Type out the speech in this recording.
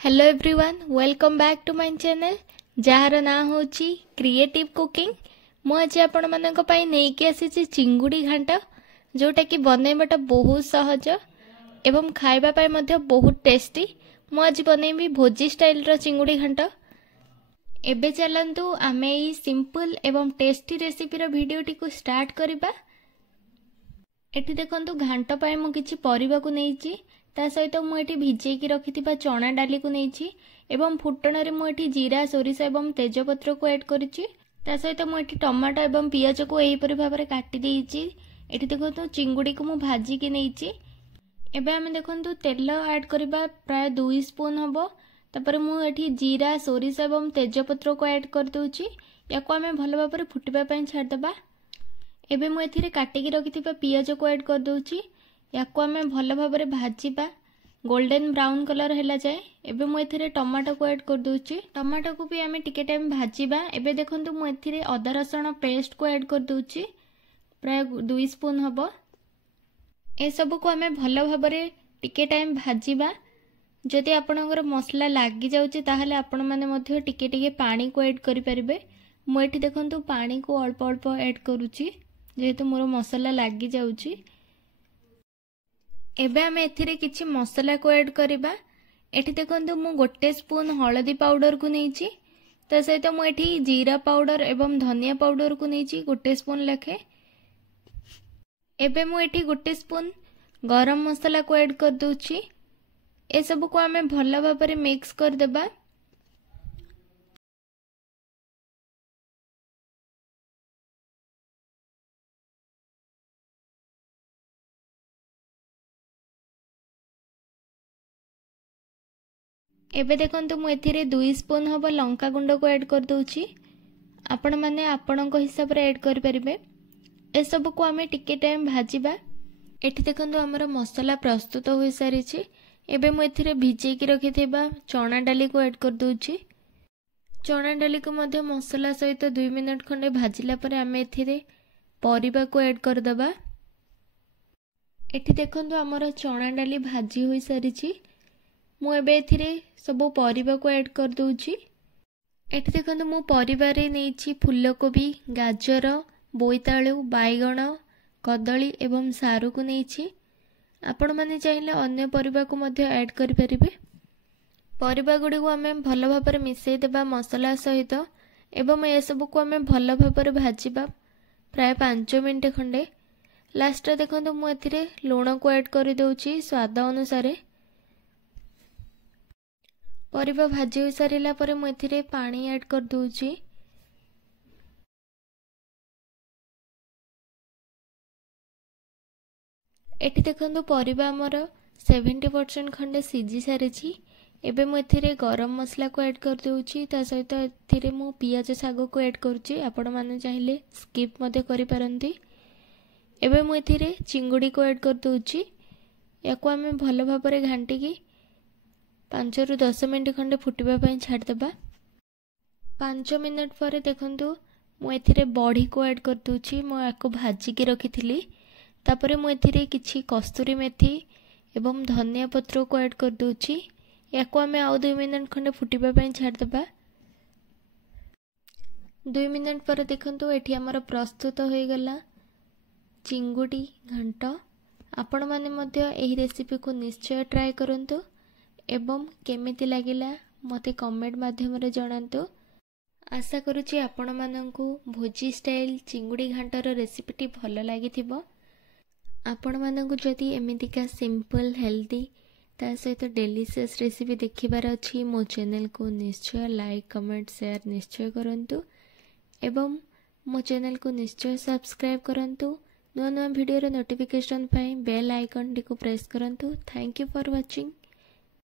Hello everyone welcome back to my channel जार ना हो क्रिएटिव कुकिंग। मु आज आपण मानक पई नेकी आसी चिंगुड़ी घांट जोटा कि बनैबाटा बहुत सहज एवं खाइबा पई मध्ये बहुत टेस्टी। मु आज बनैबी भोजी स्टाइल रो चिंगुड़ी घांट। एबे चलंतु आमे ई सिंपल एवं टेस्टी रेसिपी रो वीडियोटी को स्टार्ट करिबा। एठी देखंतु घांट पई मु किछि परिबा को नेइछि ता सहित मुझे भिजेकी रखि चना डाली को नहीं एवं फुटण रे मुझे जीरा सोरिष एवं तेजपत्र को ऐड करिछि। ता सहित मुझे टमाटो एवं पियाज को एहीपरि भाबरे काटी देइछि। एठी देखंतु चिंगुड़ी को मु भाजी के नेइछि। एबे आमे देखंतु तेल ऐड करबा प्राय 2 स्पून हबो। तापर मु एठी जीरा सोरिष एवं तेजपत्र को ऐड कर दोछि। याको आमे भलो भाबरे फुटिबा पई छाड देबा। एबे मु एथिरे काटिकी रखिथिबा पियाज को ऐड कर दोछि। याको आमे भलो भाबरे भाजीबा गोल्डन ब्राउन कलर हैला जाए। एबे मु एथिरे टमाटो को ऐड कर दोछि। टमाटो को भी आमे टिके टाइम भाजीबा। एबे देखंतु मु एथिरे अदा रसुण पेस्ट को ऐड कर दोछि प्राय 2 स्पून हबो। ए सब को आमे भलो भाबरे टिके टाइम भाजीबा। जदि आपनकर मसला लागी जाउछि ताहाले आपण माने मध्ये टिके टिके पानी को ऐड करि परिबे। मु एठी देखंतु पानी को अल्प अल्प ऐड करूछि जेहेतु मोर मसला लागी जाउछि। एबे आमे एथिरे किछि मसला को ऐड करिबा। एठी देखंतु मु 1 स्पून हळदी पाउडर को नेइछि। ता सहित मु एठी जीरा पाउडर एवं धनिया पाउडर को नेइछि 1 स्पून लखे। एबे मु एठी 1 स्पून गरम मसला को ऐड कर दोछि। ए सब को आमे भलो भाबरे मिक्स कर देबा। एबे देखंतु मु एथिरे 2 स्पून हबो लंका गुंड को ऐड कर दोछि। आपण माने आपणको हिसाब रे ऐड कर परिबे। ए सब को आमे टिके टाइम भाजीबा। एठी देखंतु हमर मसाला प्रस्तुत होई सारिछि। एबे मु एथिरे भिजे की रखिथिबा चना डाली को ऐड कर दोछि। चना डाली को मध्ये मसाला सहित 2 मिनिट खंडे भाजिला परे आमे एथिरे परिबा को ऐड कर दबा। एठी देखंतु हमर चना डाली भाजी होई सारिछि। मु एबे एथिरे सबो परिबा को ऐड कर दोछि। एठी देखंतु मु परिबा रे नेछि फूलकोबी गाजर बोईताळु बाईगण कदली एवं सारू को नेछि। आपण माने चाहिले अन्य परिबा को मध्ये ऐड करि परिबे। परिबा गुडी को हमें भलो भाबरे मिसै देबा मसाला सहित एवं ए सब को हमें भलो भाबरे भाजीबा प्राय 5 मिनिट खंडे। लास्ट रे देखंतु मु एथिरे लूण को ऐड करि दोछि स्वाद अनुसार। परिबा भाजी हो सारिला परे मु एथिरे पानी ऐड कर दोछि। एठी देखंतु परिबा हमर 70% खंडे सिजी सारिछि। एबे मु एथिरे गरम मसला को ऐड कर दोछि। ता सहित एथिरे मु पियाज सागो को ऐड करूछि। आपण माने चाहिले स्किप मध्ये करि परंती। एबे मु एथिरे चिंगुड़ी को ऐड कर दोछि। याको हमें भलो भाबरे घांटी की 5 रु 10 मिनिट खंडे फुटिबा पई छाड देबा। 5 मिनिट परे देखंतु मु एथिरे बॉडी को ऐड कर दोछि। मु याको भाजी के रखिथिली। तापरे मु एथिरे किछि कस्तूरी मेथी एवं धनिया पत्र को ऐड कर दोछि। याको हमें आउ 2 मिनिट खंडे फुटिबा पई छाड देबा। 2 मिनिट पर देखंतु एठी हमर प्रस्तुत होई गला चिंगुड़ी घांट। आपण माने मध्ये एही रेसिपी को निश्चय ट्राई करंतु एवं केमिति लागिला मते कमेंट माध्यम रे जणांतु। आशा करूची आपण माननकु भोजी स्टाइल चिंगुड़ी घांटर रेसिपीटी भलो लागिथिबो। आपण माननकु जदि एमितिका सिंपल हेल्दी ता सहित डिलीशियस रेसिपी देखिबार अछि मो चैनल को निश्चय लाइक कमेंट शेयर निश्चय करंतु एवं मो चैनल को निश्चय सब्सक्राइब करंतु। नवा नवा वीडियो रे नोटिफिकेशन पाई बेल आइकन टी को प्रेस करंतु। Thank you for watching.